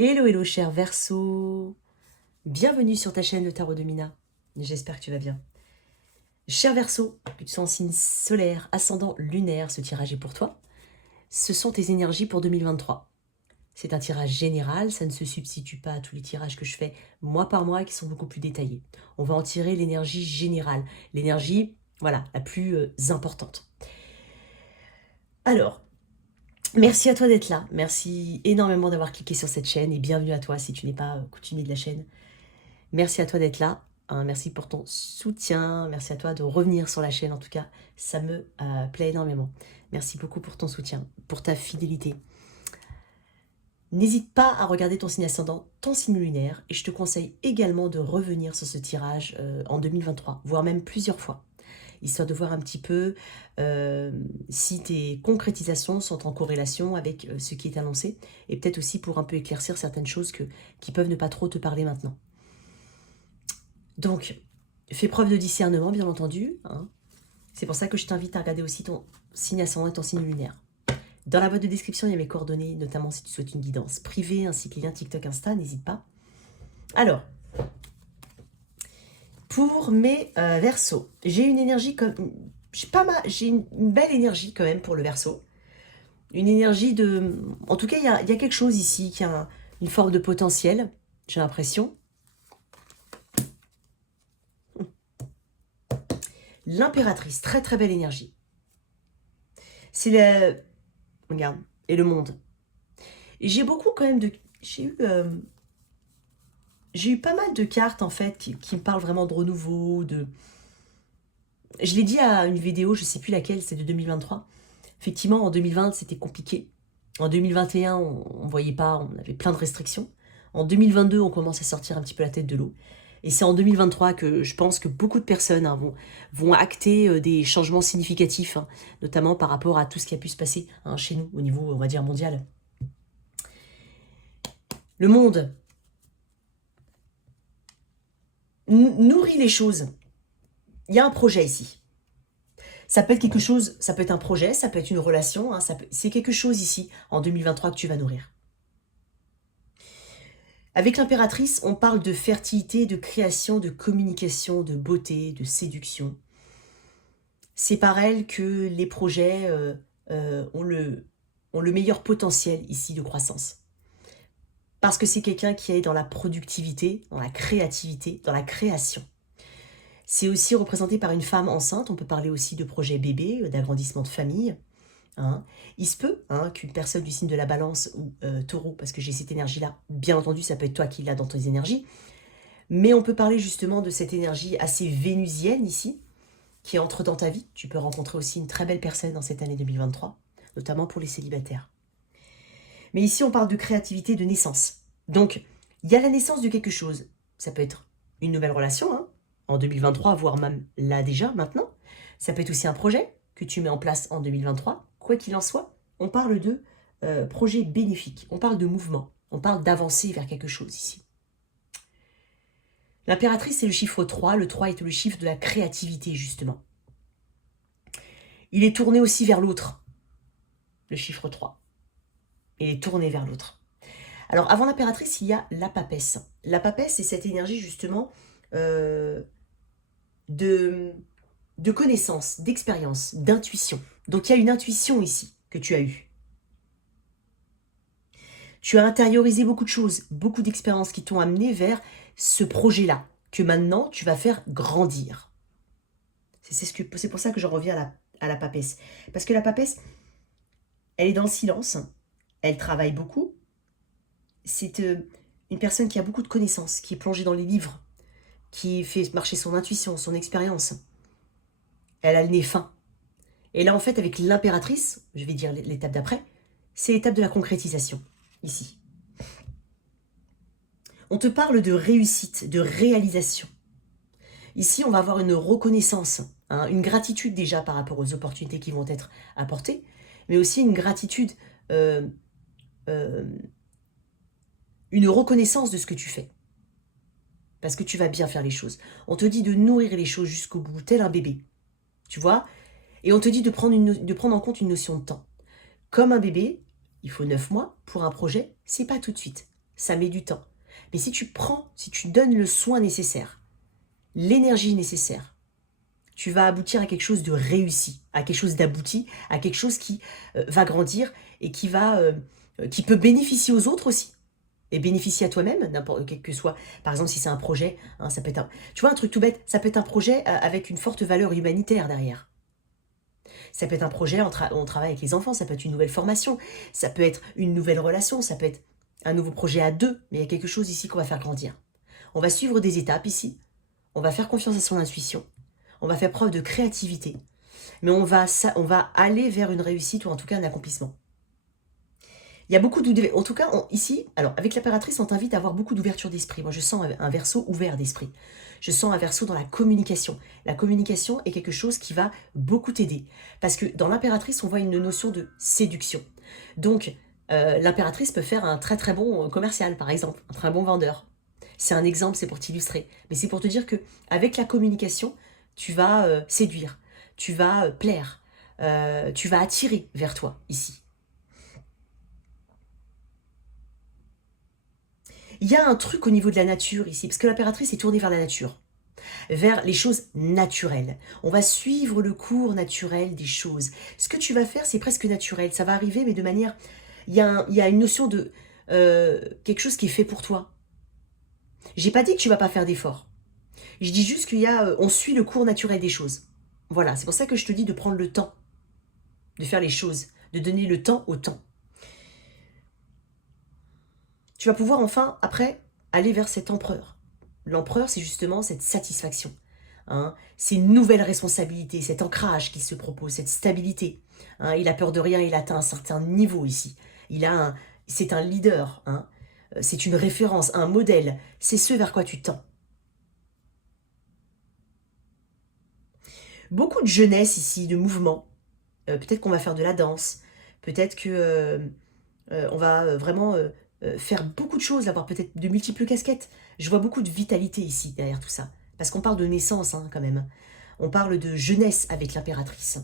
Hello, hello, cher Verseau. Bienvenue sur ta chaîne Le Tarot de Mina. J'espère que tu vas bien. Cher Verseau, que tu sois en signe solaire, ascendant, lunaire, ce tirage est pour toi. Ce sont tes énergies pour 2023. C'est un tirage général, ça ne se substitue pas à tous les tirages que je fais mois par mois qui sont beaucoup plus détaillés. On va en tirer l'énergie générale, l'énergie, voilà, la plus importante. Alors, merci à toi d'être là. Merci énormément d'avoir cliqué sur cette chaîne et bienvenue à toi si tu n'es pas coutumier de la chaîne. Merci à toi d'être là. Merci pour ton soutien. Merci à toi de revenir sur la chaîne. En tout cas, ça me plaît énormément. Merci beaucoup pour ton soutien, pour ta fidélité. N'hésite pas à regarder ton signe ascendant, ton signe lunaire. Et je te conseille également de revenir sur ce tirage en 2023, voire même plusieurs fois. Histoire de voir un petit peu si tes concrétisations sont en corrélation avec ce qui est annoncé. Et peut-être aussi pour un peu éclaircir certaines choses qui peuvent ne pas trop te parler maintenant. Donc, fais preuve de discernement, bien entendu. C'est pour ça que je t'invite à regarder aussi ton signe ascendant et ton signe lunaire. Dans la boîte de description, il y a mes coordonnées, notamment si tu souhaites une guidance privée, ainsi que les liens TikTok, Insta, n'hésite pas. Alors, pour mes Verseaux, j'ai une énergie comme... J'ai une belle énergie quand même pour le Verseau. Une énergie de... En tout cas, il y a quelque chose ici qui a une forme de potentiel, j'ai l'impression. L'impératrice, très très belle énergie. C'est la... Regarde, et le monde. Et j'ai beaucoup quand même de... J'ai eu pas mal de cartes en fait qui me parlent vraiment de renouveau, de... Je l'ai dit à une vidéo, je sais plus laquelle, c'est de 2023. Effectivement, en 2020, c'était compliqué. En 2021, on voyait pas, on avait plein de restrictions. En 2022, on commence à sortir un petit peu la tête de l'eau. Et c'est en 2023 que je pense que beaucoup de personnes vont acter des changements significatifs, notamment par rapport à tout ce qui a pu se passer chez nous, au niveau, on va dire, mondial. Le monde nourrit les choses. Il y a un projet ici. Ça peut être quelque chose, ça peut être un projet, ça peut être une relation, c'est quelque chose ici, en 2023, que tu vas nourrir. Avec l'impératrice, on parle de fertilité, de création, de communication, de beauté, de séduction. C'est par elle que les projets ont le meilleur potentiel ici de croissance. Parce que c'est quelqu'un qui est dans la productivité, dans la créativité, dans la création. C'est aussi représenté par une femme enceinte. On peut parler aussi de projet bébé, d'agrandissement de famille. Il se peut qu'une personne du signe de la balance ou taureau, parce que j'ai cette énergie-là, bien entendu, ça peut être toi qui l'as dans tes énergies, mais on peut parler justement de cette énergie assez vénusienne ici, qui entre dans ta vie. Tu peux rencontrer aussi une très belle personne dans cette année 2023, notamment pour les célibataires. Mais ici, on parle de créativité, de naissance. Donc, il y a la naissance de quelque chose. Ça peut être une nouvelle relation, en 2023, voire même là déjà, maintenant. Ça peut être aussi un projet que tu mets en place en 2023. Quoi qu'il en soit, on parle de projet bénéfique, on parle de mouvement, on parle d'avancer vers quelque chose ici. L'impératrice, c'est le chiffre 3. Le 3 est le chiffre de la créativité, justement. Il est tourné aussi vers l'autre, le chiffre 3. Il est tourné vers l'autre. Alors, avant l'impératrice, il y a la papesse. La papesse, c'est cette énergie, justement, de connaissance, d'expérience, d'intuition. Donc, il y a une intuition ici que tu as eue. Tu as intériorisé beaucoup de choses, beaucoup d'expériences qui t'ont amené vers ce projet-là, que maintenant, tu vas faire grandir. C'est pour ça que je reviens à la papesse. Parce que la papesse, elle est dans le silence, elle travaille beaucoup. C'est une personne qui a beaucoup de connaissances, qui est plongée dans les livres, qui fait marcher son intuition, son expérience. Elle a le nez fin. Et là, en fait, avec l'impératrice, je vais dire l'étape d'après, c'est l'étape de la concrétisation, ici. On te parle de réussite, de réalisation. Ici, on va avoir une reconnaissance, une gratitude déjà par rapport aux opportunités qui vont être apportées, mais aussi une gratitude, une reconnaissance de ce que tu fais. Parce que tu vas bien faire les choses. On te dit de nourrir les choses jusqu'au bout, tel un bébé. Tu vois? Et on te dit de prendre en compte une notion de temps. Comme un bébé, il faut 9 mois. Pour un projet, c'est pas tout de suite. ça met du temps. Mais si tu prends, si tu donnes le soin nécessaire, l'énergie nécessaire, tu vas aboutir à quelque chose de réussi, à quelque chose d'abouti, à quelque chose qui va grandir et qui peut bénéficier aux autres aussi. Et bénéficier à toi-même, n'importe quel que soit. Par exemple, si c'est un projet, hein, ça peut être tu vois, un truc tout bête, ça peut être un projet avec une forte valeur humanitaire derrière. Ça peut être un projet, on travaille avec les enfants, ça peut être une nouvelle formation, ça peut être une nouvelle relation, ça peut être un nouveau projet à deux, mais il y a quelque chose ici qu'on va faire grandir. On va suivre des étapes ici, on va faire confiance à son intuition, on va faire preuve de créativité, mais on va aller vers une réussite ou en tout cas un accomplissement. Il y a beaucoup d'ouverture. En tout cas, ici, alors avec l'impératrice, on t'invite à avoir beaucoup d'ouverture d'esprit. Moi, je sens un verso ouvert d'esprit. Je sens un verso dans la communication. La communication est quelque chose qui va beaucoup t'aider. Parce que dans l'impératrice, on voit une notion de séduction. Donc, l'impératrice peut faire un très très bon commercial, par exemple, un très bon vendeur. C'est un exemple, c'est pour t'illustrer. Mais c'est pour te dire que avec la communication, tu vas séduire, tu vas plaire, tu vas attirer vers toi, ici. Il y a un truc au niveau de la nature ici, parce que l'impératrice est tournée vers la nature, vers les choses naturelles. On va suivre le cours naturel des choses. Ce que tu vas faire, c'est presque naturel. Ça va arriver, mais de manière... il y a une notion de quelque chose qui est fait pour toi. J'ai pas dit que tu vas pas faire d'efforts. Je dis juste qu'il y a... on suit le cours naturel des choses. Voilà, c'est pour ça que je te dis de prendre le temps de faire les choses, de donner le temps au temps. Tu vas pouvoir enfin, après, aller vers cet empereur. L'empereur, c'est justement cette satisfaction. Hein, c'est une nouvelle responsabilité, cet ancrage qui se propose, cette stabilité. Hein, il a peur de rien, il atteint un certain niveau ici. C'est un leader, hein, c'est une référence, un modèle. C'est ce vers quoi tu tends. Beaucoup de jeunesse ici, de mouvement. Peut-être qu'on va faire de la danse. Peut-être que on va vraiment faire beaucoup de choses, avoir peut-être de multiples casquettes. Je vois beaucoup de vitalité ici, derrière tout ça. Parce qu'on parle de naissance, hein, quand même. On parle de jeunesse avec l'impératrice.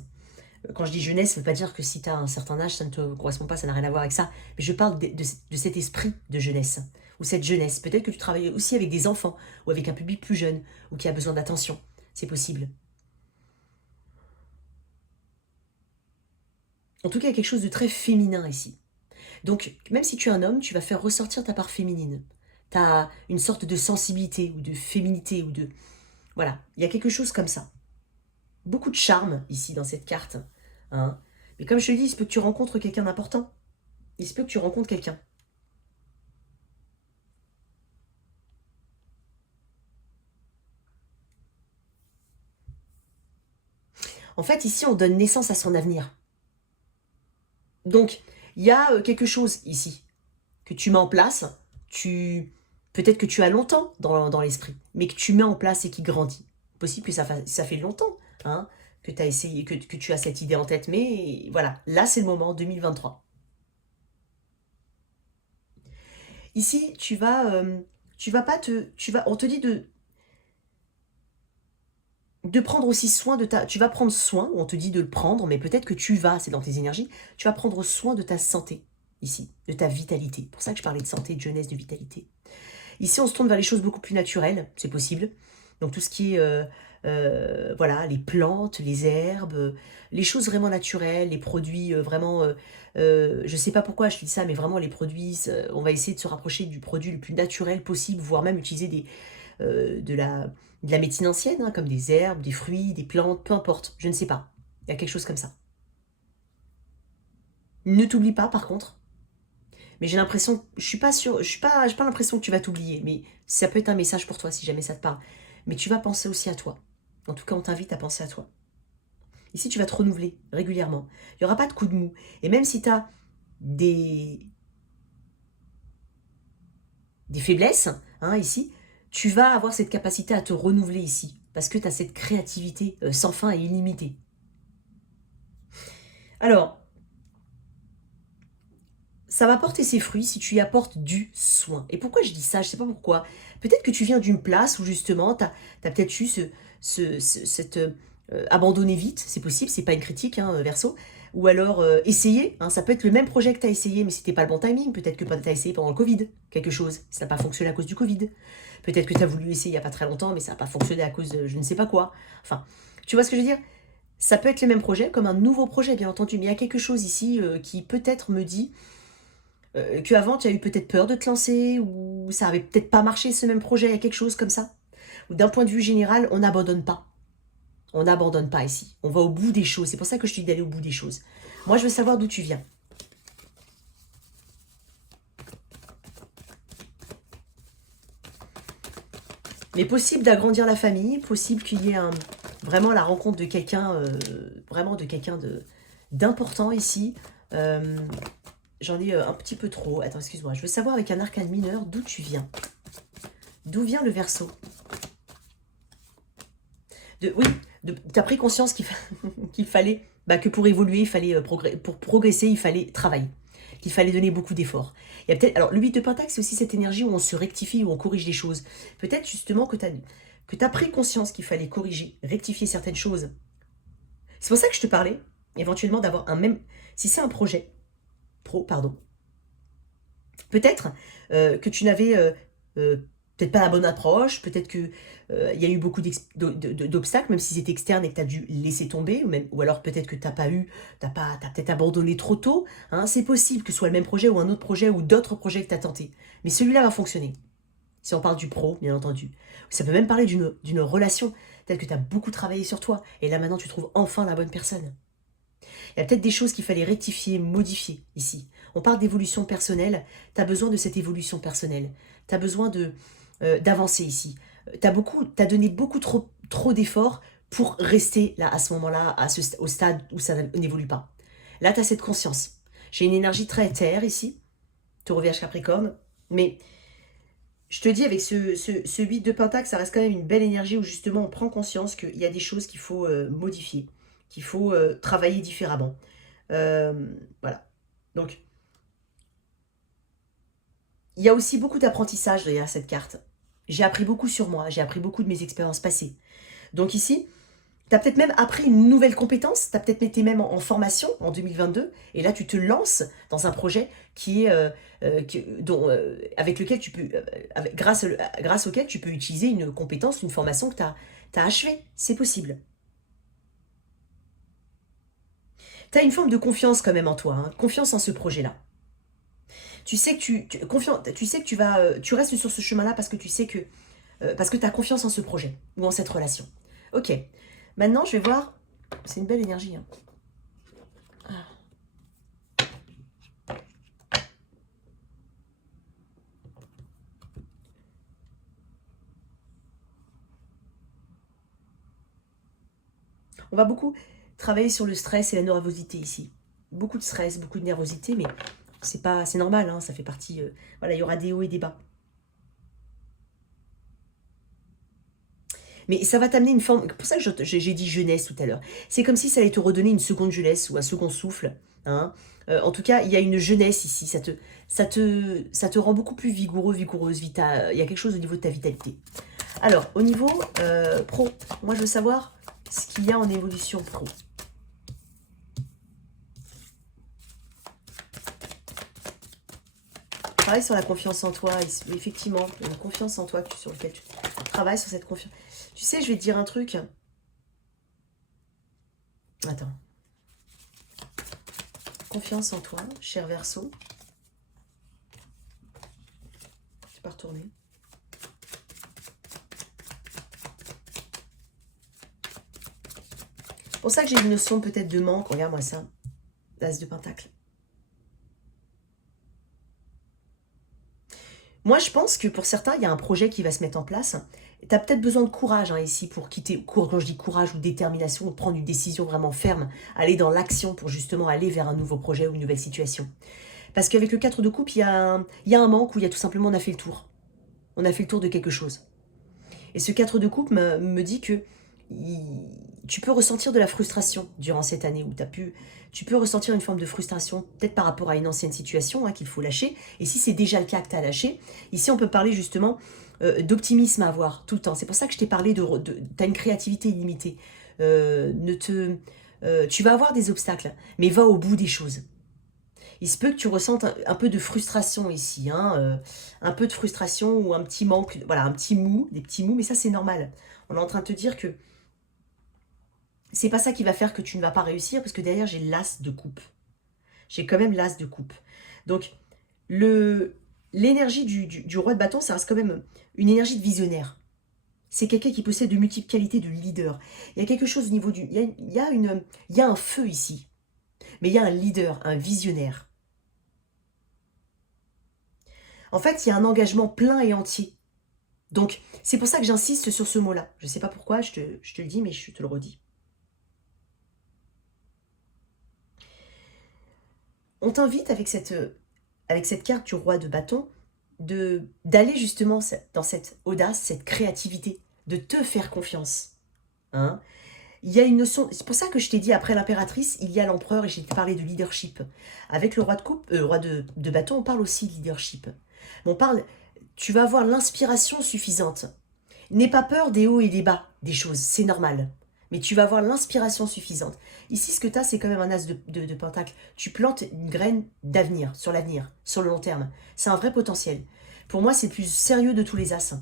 Quand je dis jeunesse, ça ne veut pas dire que si tu as un certain âge, ça ne te correspond pas, ça n'a rien à voir avec ça. Mais je parle de cet esprit de jeunesse, ou cette jeunesse. Peut-être que tu travailles aussi avec des enfants, ou avec un public plus jeune, ou qui a besoin d'attention. C'est possible. En tout cas, il y a quelque chose de très féminin ici. Donc, même si tu es un homme, tu vas faire ressortir ta part féminine. Tu as une sorte de sensibilité, ou de féminité, ou de... Voilà, il y a quelque chose comme ça. Beaucoup de charme, ici, dans cette carte. Hein. Mais comme je te dis, il se peut que tu rencontres quelqu'un d'important. Il se peut que tu rencontres quelqu'un. En fait, ici, on donne naissance à son avenir. Donc, il y a quelque chose ici que tu mets en place. Peut-être que tu as longtemps dans l'esprit, mais que tu mets en place et qui grandit. Possible que ça fait longtemps, hein, que tu as essayé, que tu as cette idée en tête, mais voilà, là c'est le moment, 2023. Ici, tu vas pas te, on te dit de prendre aussi soin de ta... Tu vas prendre soin, on te dit de le prendre, mais peut-être que c'est dans tes énergies, tu vas prendre soin de ta santé, ici, de ta vitalité. C'est pour ça que je parlais de santé, de jeunesse, de vitalité. Ici, on se tourne vers les choses beaucoup plus naturelles, c'est possible. Donc tout ce qui est, voilà, les plantes, les herbes, les choses vraiment naturelles, les produits vraiment... je ne sais pas pourquoi je dis ça, mais vraiment les produits, on va essayer de se rapprocher du produit le plus naturel possible, voire même utiliser de la médecine ancienne, hein, comme des herbes, des fruits, des plantes, peu importe, je ne sais pas. Il y a quelque chose comme ça. Ne t'oublie pas, par contre. Mais j'ai l'impression, je suis pas sûre, j'ai pas l'impression que tu vas t'oublier, mais ça peut être un message pour toi si jamais ça te parle. Mais tu vas penser aussi à toi. En tout cas, on t'invite à penser à toi. Ici, tu vas te renouveler régulièrement. Il n'y aura pas de coup de mou. Et même si tu as des faiblesses, hein, ici, tu vas avoir cette capacité à te renouveler ici. Parce que tu as cette créativité sans fin et illimitée. Alors, ça va porter ses fruits si tu y apportes du soin. Et pourquoi je dis ça? Je ne sais pas pourquoi. Peut-être que tu viens d'une place où justement, tu as peut-être eu cette abandonner vite, c'est possible, c'est pas une critique, hein, Verseau, ou alors essayer, hein, ça peut être le même projet que tu as essayé, mais c'était pas le bon timing, peut-être que tu as essayé pendant le Covid, quelque chose, ça n'a pas fonctionné à cause du Covid, peut-être que tu as voulu essayer il n'y a pas très longtemps, mais ça n'a pas fonctionné à cause de je ne sais pas quoi, enfin, tu vois ce que je veux dire? Ça peut être le même projet, comme un nouveau projet, bien entendu, mais il y a quelque chose ici qui peut-être me dit qu'avant tu as eu peut-être peur de te lancer, ou ça avait peut-être pas marché ce même projet, il y a quelque chose comme ça, ou d'un point de vue général, on n'abandonne pas. On n'abandonne pas ici. On va au bout des choses. C'est pour ça que je te dis d'aller au bout des choses. Moi, je veux savoir d'où tu viens. Mais possible d'agrandir la famille, possible qu'il y ait vraiment la rencontre de quelqu'un, vraiment de quelqu'un d'important ici. Euh, J'en ai un petit peu trop. Attends, excuse-moi. Je veux savoir avec un arcane mineur d'où tu viens. D'où vient le Verseau? Oui, tu as pris conscience qu'il fallait, bah, que pour évoluer, il fallait pour progresser, il fallait travailler. Qu'il fallait donner beaucoup d'efforts. Il y a peut-être, alors le 8 de Pentacle, c'est aussi cette énergie où on se rectifie, où on corrige des choses. Peut-être justement que tu as pris conscience qu'il fallait corriger, rectifier certaines choses. C'est pour ça que je te parlais, éventuellement, d'avoir un même... Si c'est un projet, pardon, peut-être que tu n'avais euh, peut-être pas la bonne approche, peut-être que il y a eu beaucoup d'obstacles, même si c'est externe et que tu as dû laisser tomber, ou alors peut-être que tu n'as pas eu, t'as peut-être abandonné trop tôt. Hein, c'est possible que ce soit le même projet ou un autre projet ou d'autres projets que tu as tentés. Mais celui-là va fonctionner. Si on parle du pro, bien entendu. Ça peut même parler d'une relation. Peut-être que tu as beaucoup travaillé sur toi et là maintenant tu trouves enfin la bonne personne. Il y a peut-être des choses qu'il fallait rectifier, modifier ici. On parle d'évolution personnelle. Tu as besoin de cette évolution personnelle. Tu as besoin d'avancer ici. Tu as donné beaucoup trop d'efforts pour rester là, à ce moment-là, au stade où ça n'évolue pas. Là, tu as cette conscience. J'ai une énergie très terre ici, Taureau Vierge Capricorne, mais je te dis, avec ce 8 de Pentacle, ça reste quand même une belle énergie où justement on prend conscience qu'il y a des choses qu'il faut modifier, qu'il faut travailler différemment. Voilà. Donc, il y a aussi beaucoup d'apprentissage derrière cette carte. J'ai appris beaucoup sur moi, j'ai appris beaucoup de mes expériences passées. Donc ici, tu as peut-être même appris une nouvelle compétence, tu as peut-être été même en formation en 2022, et là tu te lances dans un projet qui est, avec lequel tu peux, grâce auquel tu peux utiliser une compétence, une formation que tu as achevée. C'est possible. Tu as une forme de confiance quand même en toi, hein, confiance en ce projet-là. Tu sais que tu sais que tu restes sur ce chemin-là parce que tu sais que parce que tu as confiance en ce projet ou en cette relation. Ok. Maintenant, je vais voir. C'est une belle énergie. Hein. On va beaucoup travailler sur le stress et la nervosité ici. Beaucoup de stress, beaucoup de nervosité, mais c'est normal, hein, ça fait partie. Voilà, il y aura des hauts et des bas. Mais ça va t'amener une forme... C'est pour ça que j'ai dit jeunesse tout à l'heure. C'est comme si ça allait te redonner une seconde jeunesse ou un second souffle. Hein. En tout cas, il y a une jeunesse ici. Ça te rend beaucoup plus vigoureux, vigoureuse. Il y a quelque chose au niveau de ta vitalité. Alors, au niveau pro, moi je veux savoir ce qu'il y a en évolution pro. Travaille sur la confiance en toi. Effectivement, il y a une confiance en toi sur laquelle tu travailles, sur cette confiance. Tu sais, je vais te dire un truc. Attends. Confiance en toi, cher Verseau. Tu peux retourner. C'est pour ça que j'ai une notion peut-être de manque. Regarde-moi ça. L'As de Pentacle. Moi, je pense que pour certains, il y a un projet qui va se mettre en place. Tu as peut-être besoin de courage hein, ici pour quitter, quand je dis courage ou détermination, prendre une décision vraiment ferme, aller dans l'action pour justement aller vers un nouveau projet ou une nouvelle situation. Parce qu'avec le 4 de coupe, il y a un manque où il y a tout simplement, on a fait le tour. On a fait le tour de quelque chose. Et ce 4 de coupe me dit que tu peux ressentir de la frustration durant cette année où tu peux ressentir une forme de frustration, peut-être par rapport à une ancienne situation hein, qu'il faut lâcher. Et si c'est déjà le cas que tu as lâché, ici on peut parler justement d'optimisme à avoir tout le temps. C'est pour ça que je t'ai parlé tu as une créativité illimitée. tu vas avoir des obstacles, mais va au bout des choses. Il se peut que tu ressentes un peu de frustration ici, hein, un peu de frustration ou un petit manque, voilà, un petit mou, des petits mous, mais ça c'est normal. On est en train de te dire que c'est pas ça qui va faire que tu ne vas pas réussir, parce que derrière j'ai l'as de coupe. J'ai quand même l'as de coupe. Donc, l'énergie du roi de bâton, ça reste quand même une énergie de visionnaire. C'est quelqu'un qui possède de multiples qualités de leader. Il y a quelque chose au niveau du... il y a un feu ici. Mais il y a un leader, un visionnaire. En fait, il y a un engagement plein et entier. Donc, c'est pour ça que j'insiste sur ce mot-là. Je ne sais pas pourquoi, je te le dis, mais je te le redis. On t'invite avec cette carte du roi de bâton d'aller justement dans cette audace, cette créativité, de te faire confiance. Hein. Il y a une notion, c'est pour ça que je t'ai dit après l'impératrice, il y a l'empereur et j'ai parlé de leadership. Avec le roi de coupe, roi de bâton, on parle aussi de leadership. On parle, tu vas avoir l'inspiration suffisante. N'aie pas peur des hauts et des bas des choses, c'est normal. Mais tu vas avoir l'inspiration suffisante. Ici, ce que tu as, c'est quand même un as de pentacle. Tu plantes une graine d'avenir, sur l'avenir, sur le long terme. C'est un vrai potentiel. Pour moi, c'est le plus sérieux de tous les as.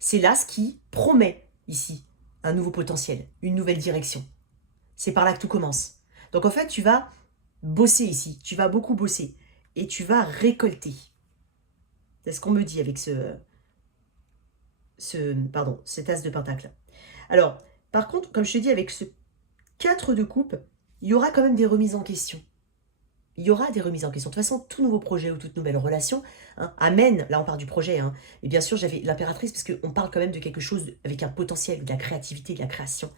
C'est l'as qui promet, ici, un nouveau potentiel, une nouvelle direction. C'est par là que tout commence. Donc en fait, tu vas bosser ici. Tu vas beaucoup bosser. Et tu vas récolter. C'est ce qu'on me dit avec cet as de pentacle. Alors, par contre, comme je te dis, avec ce 4 de coupe, il y aura quand même des remises en question. Il y aura des remises en question. De toute façon, tout nouveau projet ou toute nouvelle relation amène, là on parle du projet, et bien sûr j'avais l'impératrice parce qu'on parle quand même de quelque chose avec un potentiel, de la créativité, de la création.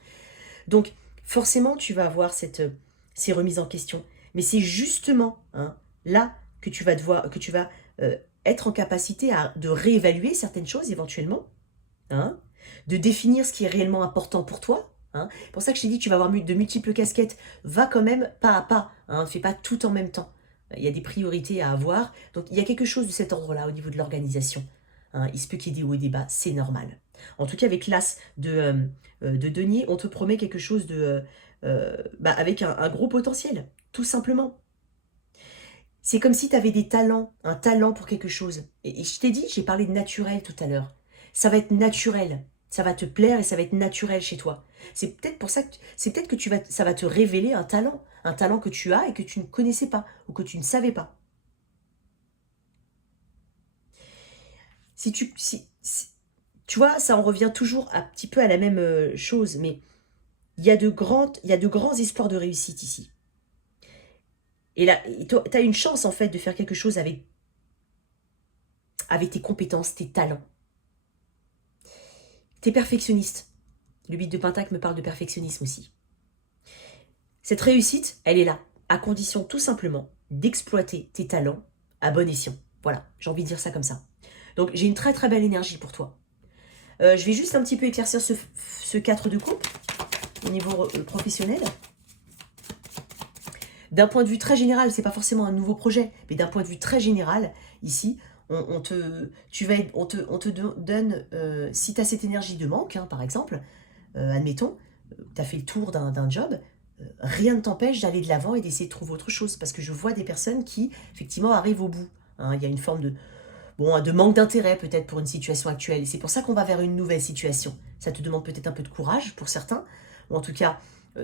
Donc forcément tu vas avoir ces remises en question. Mais c'est justement là que tu vas être en capacité de réévaluer certaines choses éventuellement, de définir ce qui est réellement important pour toi. C'est pour ça que je t'ai dit, tu vas avoir de multiples casquettes. Va quand même pas à pas. Fais pas tout en même temps. Il y a des priorités à avoir. Donc il y a quelque chose de cet ordre-là au niveau de l'organisation. Il se peut qu'il y ait des hauts et des bas. C'est normal. En tout cas, avec l'as de denier, on te promet quelque chose avec un gros potentiel. Tout simplement. C'est comme si tu avais des talents, un talent pour quelque chose. Et je t'ai dit, j'ai parlé de naturel tout à l'heure. Ça va être naturel. Ça va te plaire et ça va être naturel chez toi. C'est peut-être pour ça que ça va te révéler un talent que tu as et que tu ne connaissais pas ou que tu ne savais pas. Tu vois, ça en revient toujours un petit peu à la même chose, mais il y a de grands espoirs de réussite ici. Et là, tu as une chance en fait de faire quelque chose avec tes compétences, tes talents. Tu es perfectionniste. Le 8 de Pentacle me parle de perfectionnisme aussi. Cette réussite, elle est là, à condition tout simplement d'exploiter tes talents à bon escient. Voilà, j'ai envie de dire ça comme ça. Donc j'ai une très très belle énergie pour toi. Je vais juste un petit peu éclaircir ce 4 de coupe au niveau professionnel. D'un point de vue très général, c'est pas forcément un nouveau projet, mais d'un point de vue très général, ici, on te donne, si tu as cette énergie de manque, par exemple, admettons, tu as fait le tour d'un job, rien ne t'empêche d'aller de l'avant et d'essayer de trouver autre chose, parce que je vois des personnes qui, effectivement, arrivent au bout. Il y a une forme de manque d'intérêt peut-être pour une situation actuelle, et c'est pour ça qu'on va vers une nouvelle situation. Ça te demande peut-être un peu de courage pour certains, ou en tout cas,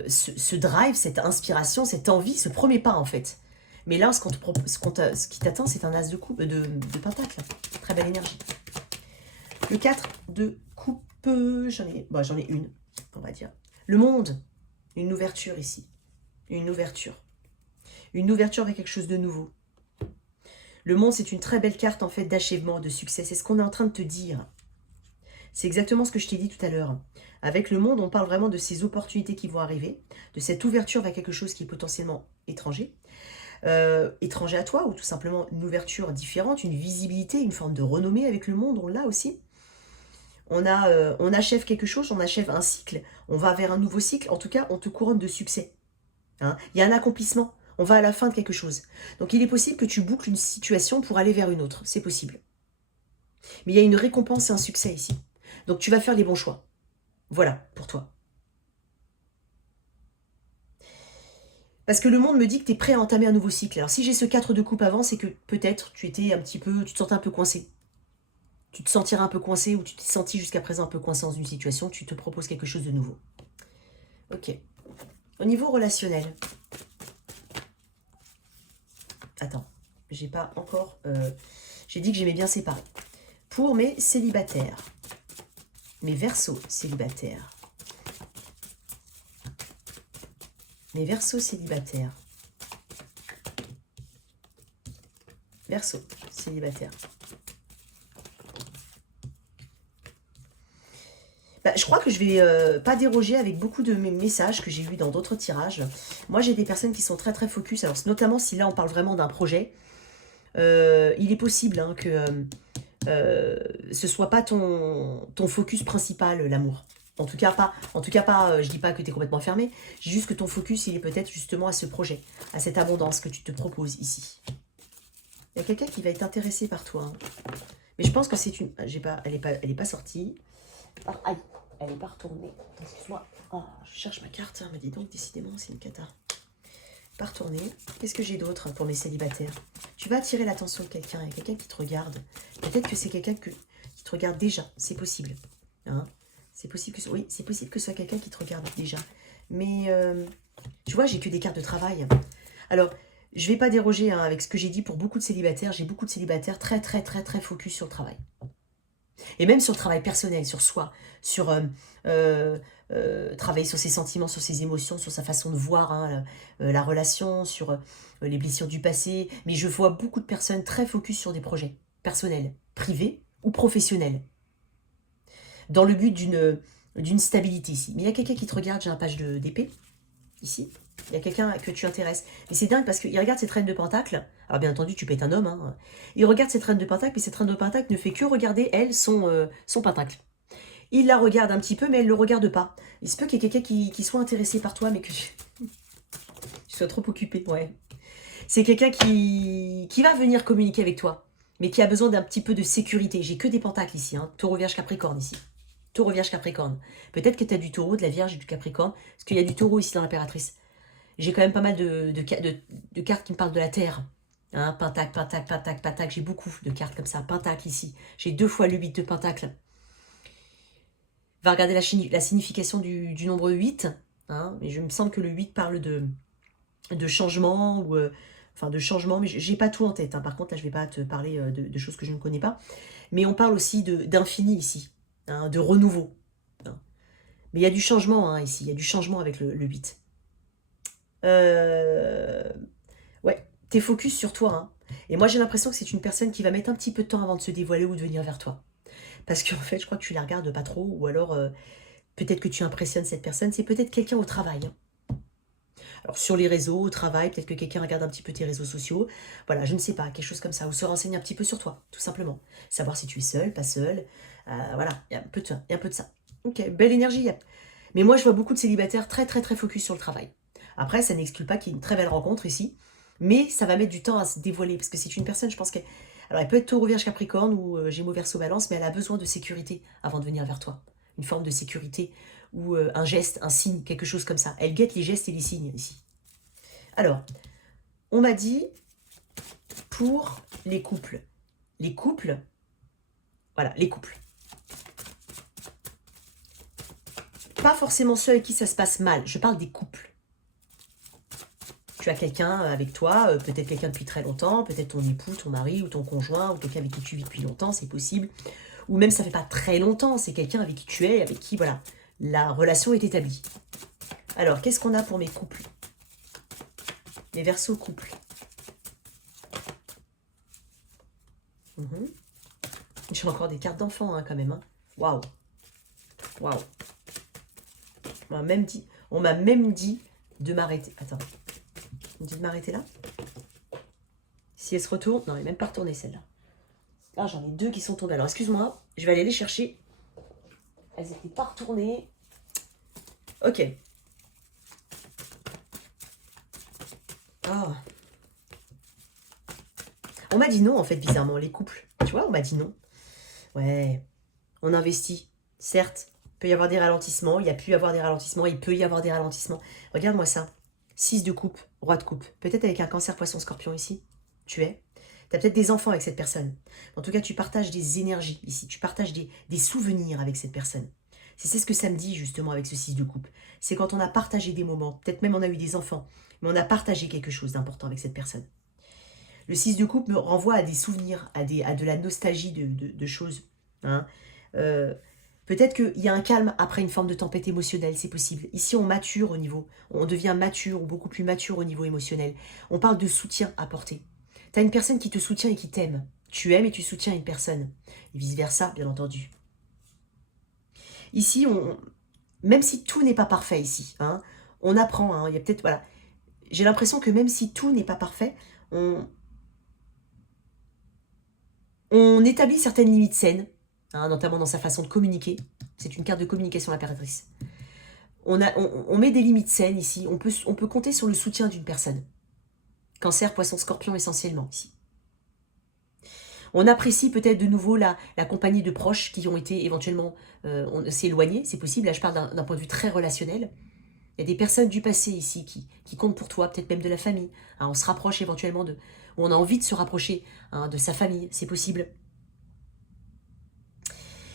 ce drive, cette inspiration, cette envie, ce premier pas en fait. Mais là, ce qui t'attend, c'est un as de coupe, de pentacle. Très belle énergie. Le 4 de coupe, j'en ai une, on va dire. Le monde, une ouverture ici. Une ouverture. Une ouverture vers quelque chose de nouveau. Le monde, c'est une très belle carte en fait d'achèvement, de succès. C'est ce qu'on est en train de te dire. C'est exactement ce que je t'ai dit tout à l'heure. Avec le monde, on parle vraiment de ces opportunités qui vont arriver, de cette ouverture vers quelque chose qui est potentiellement étranger. Étranger à toi, ou tout simplement une ouverture différente, une visibilité, une forme de renommée avec le monde, on l'a aussi. On achève quelque chose, on achève un cycle, on va vers un nouveau cycle, en tout cas, on te couronne de succès. Il y a un accomplissement, on va à la fin de quelque chose. Donc il est possible que tu boucles une situation pour aller vers une autre, c'est possible. Mais il y a une récompense et un succès ici. Donc tu vas faire les bons choix. Voilà, pour toi. Parce que le monde me dit que tu es prêt à entamer un nouveau cycle. Alors si j'ai ce 4 de coupe avant, c'est que peut-être tu étais un petit peu, tu te sentais un peu coincé. Tu te sentirais un peu coincé ou tu t'es senti jusqu'à présent un peu coincé dans une situation, tu te proposes quelque chose de nouveau. Ok. Au niveau relationnel. Attends, j'ai pas encore... j'ai dit que j'aimais bien séparer. Pour mes célibataires, mes Verseaux célibataires, mes Verseaux célibataires, Verseaux célibataires. Bah, je crois que je vais pas déroger avec beaucoup de mes messages que j'ai eus dans d'autres tirages. Moi, j'ai des personnes qui sont très très focus. Alors, notamment si là, on parle vraiment d'un projet, il est possible hein, que ce soit pas ton focus principal, l'amour. En tout cas pas, je dis pas que tu es complètement fermé, je dis juste que ton focus, il est peut-être justement à ce projet, à cette abondance que tu te proposes ici. Il y a quelqu'un qui va être intéressé par toi. Hein. Mais je pense que c'est une... elle est pas sortie. Ah, aïe, elle est pas retournée. Excuse-moi. Oh, je cherche ma carte, hein, mais dis donc, décidément, c'est une cata. Pas retournée. Qu'est-ce que j'ai d'autre pour mes célibataires? Tu vas attirer l'attention de quelqu'un, il y a quelqu'un qui te regarde. Peut-être que c'est quelqu'un qui te regarde déjà, c'est possible. Hein, c'est possible que... Oui, c'est possible que ce soit quelqu'un qui te regarde déjà. Mais, tu vois, j'ai que des cartes de travail. Alors, je vais pas déroger hein, avec ce que j'ai dit pour beaucoup de célibataires. J'ai beaucoup de célibataires très, très, très, très focus sur le travail. Et même sur le travail personnel, sur soi, sur travailler sur ses sentiments, sur ses émotions, sur sa façon de voir hein, la relation, sur les blessures du passé. Mais je vois beaucoup de personnes très focus sur des projets personnels, privés ou professionnels, dans le but d'une stabilité ici. Mais il y a quelqu'un qui te regarde, j'ai un page d'épée, ici. Il y a quelqu'un que tu intéresses. Mais c'est dingue parce qu'il regarde cette reine de pentacle. Alors bien entendu, tu peux être un homme. Hein. Il regarde cette reine de pentacle, mais cette reine de pentacle ne fait que regarder, elle, son pentacle. Il la regarde un petit peu, mais elle ne le regarde pas. Il se peut qu'il y ait quelqu'un qui soit intéressé par toi, mais que tu sois trop occupé. Ouais. C'est quelqu'un qui va venir communiquer avec toi, mais qui a besoin d'un petit peu de sécurité. J'ai que des pentacles ici. Hein. Taureau, Vierge, Capricorne ici. Taureau, Vierge, Capricorne. Peut-être que tu as du taureau, de la Vierge et du Capricorne, parce qu'il y a du taureau ici dans l'impératrice. J'ai quand même pas mal de cartes qui me parlent de la Terre. Hein, pentacle, pentacle, pentacle, pentacle. J'ai beaucoup de cartes comme ça. Pentacle ici. J'ai 2 fois le 8 de pentacle. Va regarder la signification du nombre 8. Hein, mais je me semble que le 8 parle de changement. Ou, enfin, de changement. Mais j'ai pas tout en tête. Hein. Par contre, là, je vais pas te parler de choses que je ne connais pas. Mais on parle aussi d'infini ici. Hein, de renouveau. Hein. Mais il y a du changement hein, ici. Il y a du changement avec le 8. Ouais, t'es focus sur toi. Hein. Et moi, j'ai l'impression que c'est une personne qui va mettre un petit peu de temps avant de se dévoiler ou de venir vers toi. Parce qu'en fait, je crois que tu la regardes pas trop. Ou alors, peut-être que tu impressionnes cette personne. C'est peut-être quelqu'un au travail. Hein. Alors, sur les réseaux, au travail, peut-être que quelqu'un regarde un petit peu tes réseaux sociaux. Voilà, je ne sais pas, quelque chose comme ça. Ou se renseigner un petit peu sur toi, tout simplement. Savoir si tu es seul, pas seul. Voilà, il y a un peu de ça. Ok, belle énergie. Mais moi, je vois beaucoup de célibataires très, très, très focus sur le travail. Après, ça n'exclut pas qu'il y ait une très belle rencontre ici, mais ça va mettre du temps à se dévoiler, parce que c'est une personne, je pense qu'elle... Alors, elle peut être Taureau, Vierge, Capricorne ou Gémeaux, Verseau, Balance, mais elle a besoin de sécurité avant de venir vers toi. Une forme de sécurité ou un geste, un signe, quelque chose comme ça. Elle guette les gestes et les signes ici. Alors, on m'a dit pour les couples. Les couples, voilà, les couples. Pas forcément ceux avec qui ça se passe mal, je parle des couples. Tu as quelqu'un avec toi, peut-être quelqu'un depuis très longtemps, peut-être ton époux, ton mari ou ton conjoint, ou quelqu'un avec qui tu vis depuis longtemps, c'est possible. Ou même ça fait pas très longtemps, c'est quelqu'un avec qui tu es, avec qui, voilà, la relation est établie. Alors, qu'est-ce qu'on a pour mes couples? Les Verseaux couples. J'ai encore des cartes d'enfants, hein, quand même. Hein. Waouh. Waouh. On m'a même dit de m'arrêter. Attends. On me dit de m'arrêter là? Si elle se retourne... Non, elle n'est même pas retournée, celle-là. Ah, j'en ai 2 qui sont tombées. Alors, excuse-moi, je vais aller les chercher. Elles n'étaient pas retournées. Ok. Ah. On m'a dit non, en fait, bizarrement, les couples. Tu vois, on m'a dit non. Ouais. On investit. Certes, il peut y avoir des ralentissements. Il y a pu y avoir des ralentissements. Il peut y avoir des ralentissements. Regarde-moi ça. 6 de coupe, roi de coupe. Peut-être avec un cancer, poisson, scorpion ici. Tu es. Tu as peut-être des enfants avec cette personne. En tout cas, tu partages des énergies ici. Tu partages des souvenirs avec cette personne. C'est ce que ça me dit justement avec ce 6 de coupe. C'est quand on a partagé des moments, peut-être même on a eu des enfants, mais on a partagé quelque chose d'important avec cette personne. Le 6 de coupe me renvoie à des souvenirs, à de la nostalgie de choses. Hein. Peut-être qu'il y a un calme après une forme de tempête émotionnelle, c'est possible. Ici, on mature au niveau, on devient mature ou beaucoup plus mature au niveau émotionnel. On parle de soutien apporté. Tu as une personne qui te soutient et qui t'aime. Tu aimes et tu soutiens une personne. Et vice-versa, bien entendu. Ici, même si tout n'est pas parfait ici, hein, on apprend. Hein, il y a peut-être, voilà. J'ai l'impression que même si tout n'est pas parfait, on établit certaines limites saines, hein, notamment dans sa façon de communiquer. C'est une carte de communication, l'impératrice. On met des limites saines ici. On peut compter sur le soutien d'une personne. Cancer, poisson, scorpion essentiellement ici. On apprécie peut-être de nouveau la compagnie de proches qui ont été éventuellement s'éloignés. C'est possible, là je parle d'un point de vue très relationnel. Il y a des personnes du passé ici qui comptent pour toi, peut-être même de la famille. Hein, on se rapproche éventuellement ou on a envie de se rapprocher hein, de sa famille, c'est possible.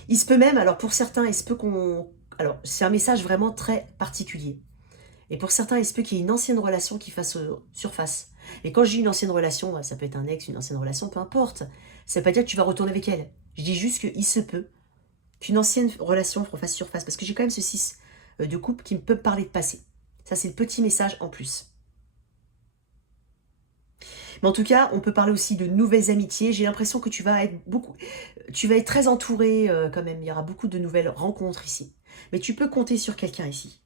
Il se peut même, alors pour certains, il se peut qu'on... Alors c'est un message vraiment très particulier. Et pour certains, il se peut qu'il y ait une ancienne relation qui fasse surface. Et quand je dis une ancienne relation, ça peut être un ex, une ancienne relation, peu importe. Ça ne veut pas dire que tu vas retourner avec elle. Je dis juste qu'il se peut qu'une ancienne relation fasse surface. Parce que j'ai quand même ce 6 de couple qui peut me parler de passé. Ça, c'est le petit message en plus. Mais en tout cas, on peut parler aussi de nouvelles amitiés. J'ai l'impression que tu vas être très entouré quand même. Il y aura beaucoup de nouvelles rencontres ici. Mais tu peux compter sur quelqu'un ici.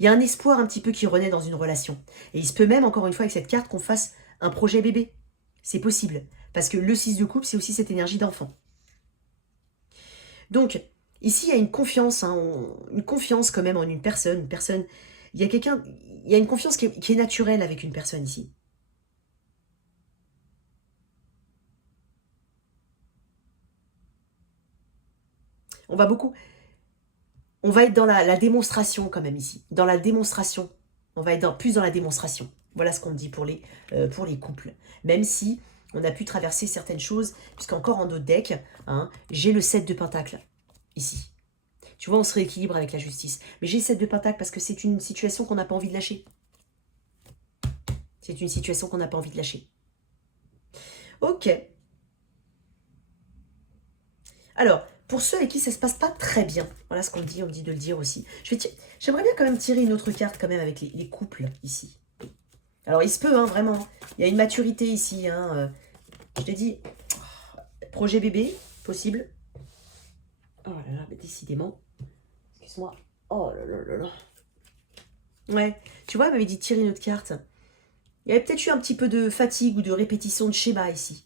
Il y a un espoir un petit peu qui renaît dans une relation. Et il se peut même, encore une fois, avec cette carte, qu'on fasse un projet bébé. C'est possible. Parce que le 6 de couple, c'est aussi cette énergie d'enfant. Donc, ici, il y a une confiance, hein, une confiance quand même en une personne. Il y a une confiance qui est naturelle avec une personne ici. On va être dans la démonstration quand même ici. Dans la démonstration. On va être plus dans la démonstration. Voilà ce qu'on me dit pour les couples. Même si on a pu traverser certaines choses, puisqu'encore en d'autres decks, hein, j'ai le 7 de Pentacle, ici. Tu vois, on se rééquilibre avec la justice. Mais j'ai le 7 de Pentacle parce que c'est une situation qu'on n'a pas envie de lâcher. C'est une situation qu'on n'a pas envie de lâcher. Ok. Alors, pour ceux avec qui ça se passe pas très bien, voilà ce qu'on dit, on me dit de le dire aussi. J'aimerais bien quand même tirer une autre carte quand même avec les couples ici. Alors il se peut, hein, vraiment. Il y a une maturité ici. Hein, je t'ai dit, projet bébé, possible. Oh là là, mais décidément. Excuse-moi. Oh là là là là. Ouais, tu vois, elle m'avait dit tirer une autre carte. Il y avait peut-être eu un petit peu de fatigue ou de répétition de schéma ici.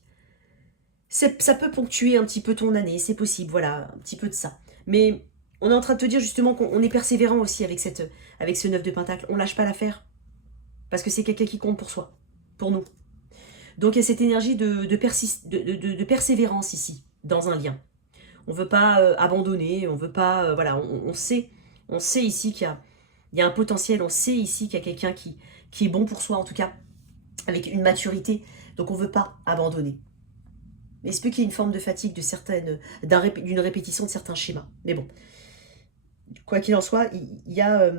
Ça peut ponctuer un petit peu ton année, c'est possible, voilà, un petit peu de ça. Mais on est en train de te dire justement qu'on est persévérant aussi avec ce 9 de Pentacle. On lâche pas l'affaire. Parce que c'est quelqu'un qui compte pour soi, pour nous. Donc il y a cette énergie de persévérance ici, dans un lien. On ne veut pas abandonner, on veut pas... voilà, on sait ici il y a un potentiel, on sait ici qu'il y a quelqu'un qui est bon pour soi, en tout cas, avec une maturité. Donc on ne veut pas abandonner. Mais il se peut qu'il y ait une forme de fatigue d'une répétition de certains schémas. Mais bon, quoi qu'il en soit, il y a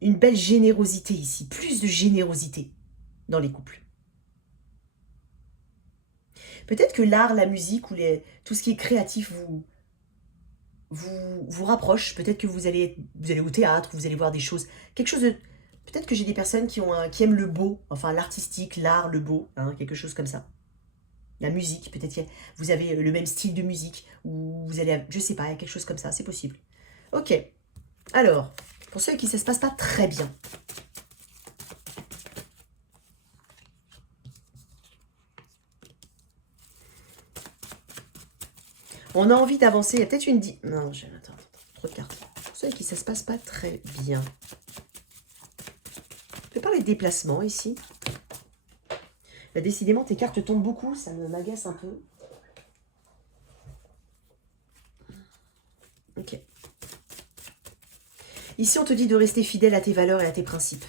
une belle générosité ici, plus de générosité dans les couples. Peut-être que l'art, la musique ou tout ce qui est créatif vous rapproche. Peut-être que vous allez au théâtre, vous allez voir des choses, quelque chose de... Peut-être que j'ai des personnes qui aiment le beau, enfin l'artistique, l'art, le beau, hein, quelque chose comme ça. La musique, peut-être que vous avez le même style de musique, ou vous allez, je sais pas, il y a quelque chose comme ça, c'est possible. Ok, alors, pour ceux avec qui ça se passe pas très bien, on a envie d'avancer, il y a peut-être une... Non, attends, trop de cartes. Pour ceux avec qui ça se passe pas très bien, je peux parler de déplacement ici. Là, décidément, tes cartes tombent beaucoup, ça m'agace un peu. Ok. Ici, on te dit de rester fidèle à tes valeurs et à tes principes.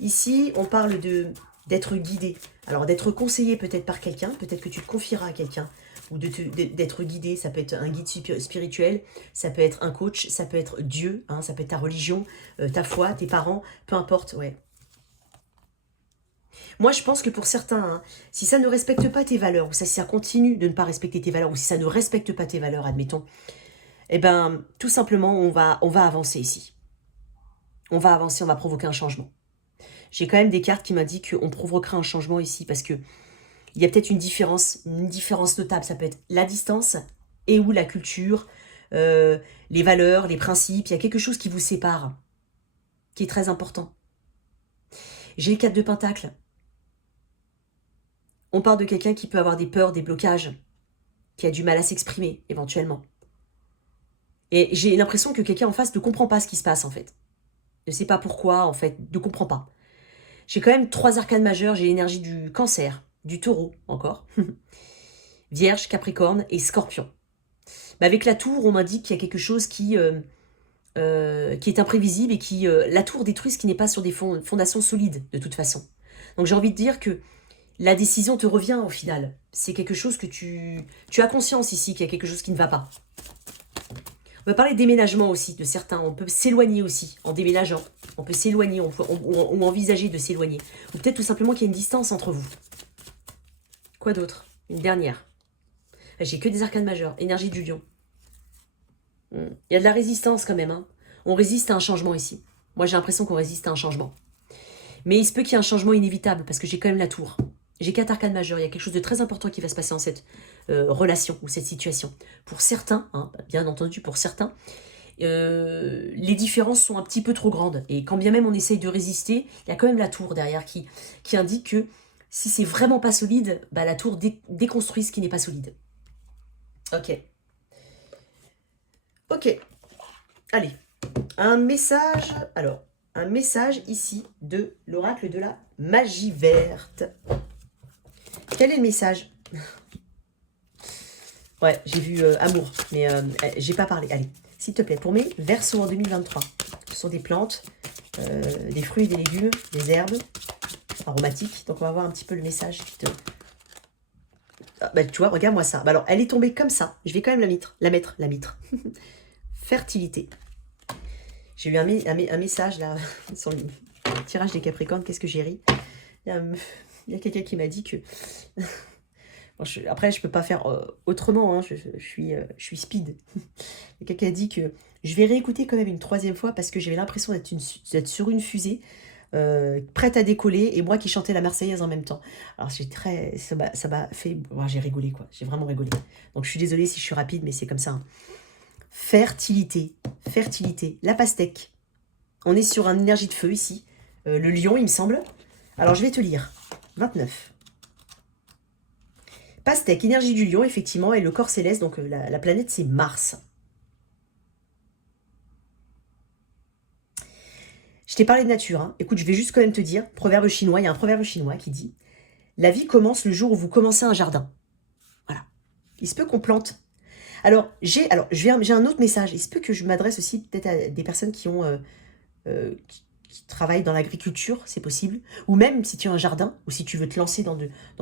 Ici, on parle d'être guidé. Alors, d'être conseillé peut-être par quelqu'un, peut-être que tu te confieras à quelqu'un, ou d'être guidé, ça peut être un guide spirituel, ça peut être un coach, ça peut être Dieu, hein, ça peut être ta religion, ta foi, tes parents, peu importe, ouais. Moi, je pense que pour certains, hein, si ça ne respecte pas tes valeurs, ou ça continue de ne pas respecter tes valeurs, ou si ça ne respecte pas tes valeurs, admettons, eh ben, tout simplement, on va avancer ici. On va avancer, on va provoquer un changement. J'ai quand même des cartes qui m'indiquent qu'on provoquera un changement ici, parce que il y a peut-être une différence notable. Ça peut être la distance et ou la culture, les valeurs, les principes. Il y a quelque chose qui vous sépare, qui est très important. J'ai les 4 de Pentacle. On parle de quelqu'un qui peut avoir des peurs, des blocages, qui a du mal à s'exprimer, éventuellement. Et j'ai l'impression que quelqu'un en face ne comprend pas ce qui se passe, en fait. Ne sait pas pourquoi, en fait, ne comprend pas. J'ai quand même 3 arcanes majeures. J'ai l'énergie du Cancer, du Taureau, encore. Vierge, Capricorne et Scorpion. Mais avec la tour, on m'indique qu'il y a quelque chose qui est imprévisible et qui... la tour détruit ce qui n'est pas sur des fondations solides, de toute façon. Donc j'ai envie de dire que la décision te revient au final. C'est quelque chose que tu as conscience ici, qu'il y a quelque chose qui ne va pas. On va parler de déménagement aussi, de certains. On peut s'éloigner aussi en déménageant. On peut s'éloigner, ou envisager de s'éloigner. Ou peut-être tout simplement qu'il y a une distance entre vous. Quoi d'autre? Une dernière. J'ai que des arcanes majeures. Énergie du lion. Il y a de la résistance quand même. Hein. On résiste à un changement ici. Moi, j'ai l'impression qu'on résiste à un changement. Mais il se peut qu'il y ait un changement inévitable, parce que j'ai quand même la tour. J'ai 4 arcanes majeures. Il y a quelque chose de très important qui va se passer dans cette relation ou cette situation. Pour certains, hein, bien entendu, pour certains, les différences sont un petit peu trop grandes. Et quand bien même on essaye de résister, il y a quand même la tour derrière qui indique que si c'est vraiment pas solide, bah, la tour déconstruit ce qui n'est pas solide. Ok. Ok. Allez. Un message. Alors, un message ici de l'oracle de la magie verte. Quel est le message? Ouais, j'ai vu amour, mais j'ai pas parlé. Allez, s'il te plaît, pour mes Verseaux en 2023. Ce sont des plantes, des fruits, des légumes, des herbes aromatiques. Donc on va voir un petit peu le message qui te... Ah, bah, tu vois, regarde-moi ça. Bah, alors, elle est tombée comme ça. Je vais quand même la mettre. Fertilité. J'ai eu un message là, sur le tirage des Capricornes. Qu'est-ce que j'ai ri? Il y a quelqu'un qui m'a dit que... Bon, après, je peux pas faire autrement. Hein, je suis speed. Il y a quelqu'un qui a dit que je vais réécouter quand même une 3e fois parce que j'avais l'impression d'être sur une fusée, prête à décoller, et moi qui chantais la Marseillaise en même temps. Alors ça m'a fait... Bon, j'ai rigolé, quoi. J'ai vraiment rigolé. Donc je suis désolée si je suis rapide, mais c'est comme ça. Hein. Fertilité. La pastèque. On est sur une énergie de feu ici. Le lion, il me semble. Alors je vais te lire. 29. Pastèque, énergie du lion, effectivement, et le corps céleste, donc la planète, c'est Mars. Je t'ai parlé de nature. Hein. Écoute, je vais juste quand même te dire, proverbe chinois, il y a un proverbe chinois qui dit « La vie commence le jour où vous commencez un jardin. » Voilà. Il se peut qu'on plante. Alors, j'ai un autre message. Il se peut que je m'adresse aussi peut-être à des personnes qui travaillent dans l'agriculture, c'est possible. Ou même si tu as un jardin, ou si tu veux te lancer dans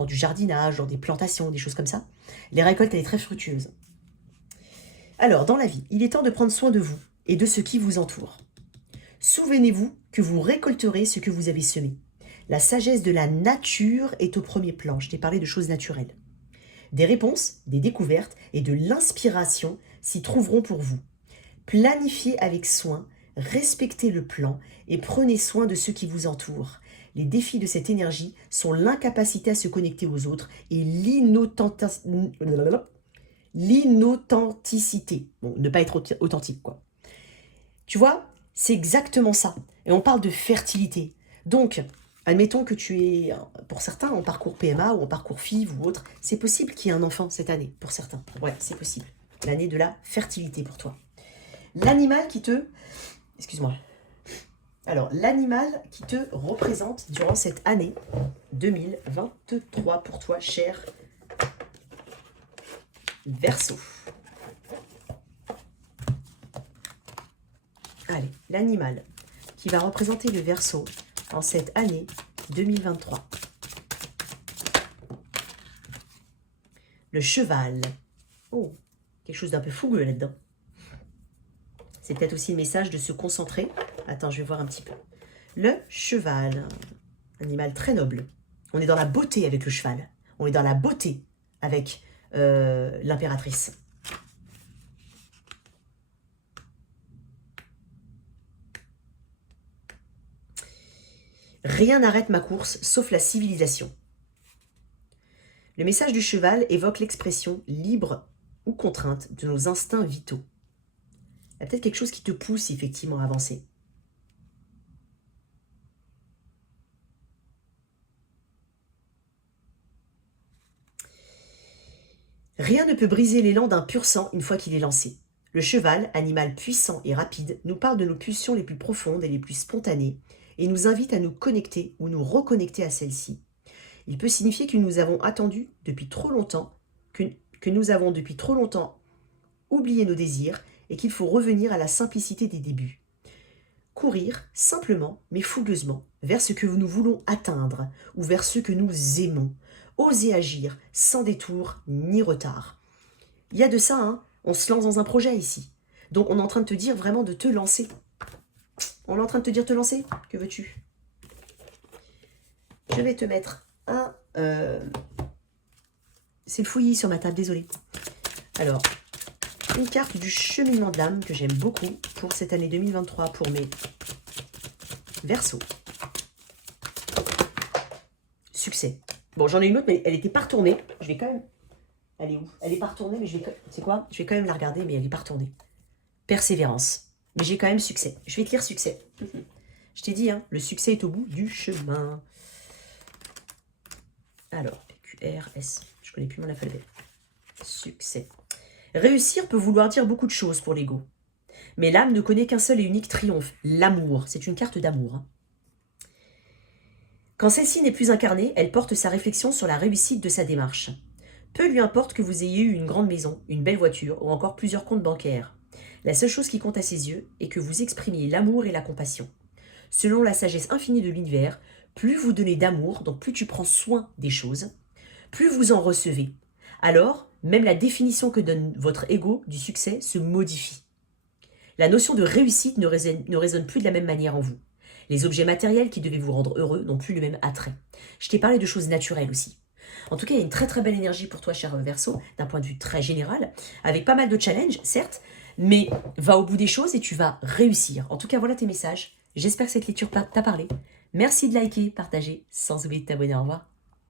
du jardinage, dans des plantations, des choses comme ça. Les récoltes, elles sont très fructueuses. Alors, dans la vie, il est temps de prendre soin de vous et de ce qui vous entoure. Souvenez-vous que vous récolterez ce que vous avez semé. La sagesse de la nature est au premier plan. Je t'ai parlé de choses naturelles. Des réponses, des découvertes et de l'inspiration s'y trouveront pour vous. Planifiez avec soin, respectez le plan et prenez soin de ceux qui vous entourent. Les défis de cette énergie sont l'incapacité à se connecter aux autres et l'inauthenticité. Bon, ne pas être authentique, quoi. Tu vois, c'est exactement ça. Et on parle de fertilité. Donc, admettons que tu es, pour certains, en parcours PMA ou en parcours FIV ou autre, c'est possible qu'il y ait un enfant cette année, pour certains. Ouais, c'est possible. L'année de la fertilité pour toi. L'animal qui te... Excuse-moi. Alors, l'animal qui te représente durant cette année 2023 pour toi, cher Verseau. Allez, l'animal qui va représenter le Verseau en cette année 2023. Le cheval. Oh, quelque chose d'un peu fougueux là-dedans. C'est peut-être aussi le message de se concentrer. Attends, je vais voir un petit peu. Le cheval, animal très noble. On est dans la beauté avec le cheval. On est dans la beauté avec l'impératrice. Rien n'arrête ma course sauf la civilisation. Le message du cheval évoque l'expression libre ou contrainte de nos instincts vitaux. Il y a peut-être quelque chose qui te pousse effectivement à avancer. Rien ne peut briser l'élan d'un pur sang une fois qu'il est lancé. Le cheval, animal puissant et rapide, nous parle de nos pulsions les plus profondes et les plus spontanées et nous invite à nous connecter ou nous reconnecter à celles-ci. Il peut signifier que nous avons attendu depuis trop longtemps, que nous avons depuis trop longtemps oublié nos désirs et qu'il faut revenir à la simplicité des débuts. Courir simplement mais fougueusement vers ce que nous voulons atteindre ou vers ce que nous aimons. Oser agir sans détour ni retard. Il y a de ça, hein. On se lance dans un projet ici. Donc on est en train de te dire vraiment de te lancer. On est en train de te dire te lancer. Que veux-tu? Je vais te mettre un... C'est le fouillis sur ma table, désolé. Alors, une carte du cheminement de l'âme que j'aime beaucoup pour cette année 2023 pour mes Verseaux. Succès. Bon, j'en ai une autre, mais elle n'était pas retournée. Je vais quand même... Elle est où? Elle n'est pas retournée, mais je vais... Tu sais quoi? Je vais quand même la regarder, mais elle n'est pas retournée. Persévérance. Mais j'ai quand même succès. Je vais te lire succès. Je t'ai dit, hein, le succès est au bout du chemin. Alors, PQRS. Je ne connais plus mon alphabet. Succès. Réussir peut vouloir dire beaucoup de choses pour l'ego. Mais l'âme ne connaît qu'un seul et unique triomphe, l'amour. C'est une carte d'amour. Hein. Quand celle-ci n'est plus incarnée, elle porte sa réflexion sur la réussite de sa démarche. Peu lui importe que vous ayez eu une grande maison, une belle voiture ou encore plusieurs comptes bancaires. La seule chose qui compte à ses yeux est que vous exprimiez l'amour et la compassion. Selon la sagesse infinie de l'univers, plus vous donnez d'amour, donc plus tu prends soin des choses, plus vous en recevez. Alors, même la définition que donne votre ego du succès se modifie. La notion de réussite ne résonne plus de la même manière en vous. Les objets matériels qui devaient vous rendre heureux n'ont plus le même attrait. Je t'ai parlé de choses naturelles aussi. En tout cas, il y a une très très belle énergie pour toi, cher Verseau, d'un point de vue très général, avec pas mal de challenges, certes, mais va au bout des choses et tu vas réussir. En tout cas, voilà tes messages. J'espère que cette lecture t'a parlé. Merci de liker, partager, sans oublier de t'abonner. Au revoir.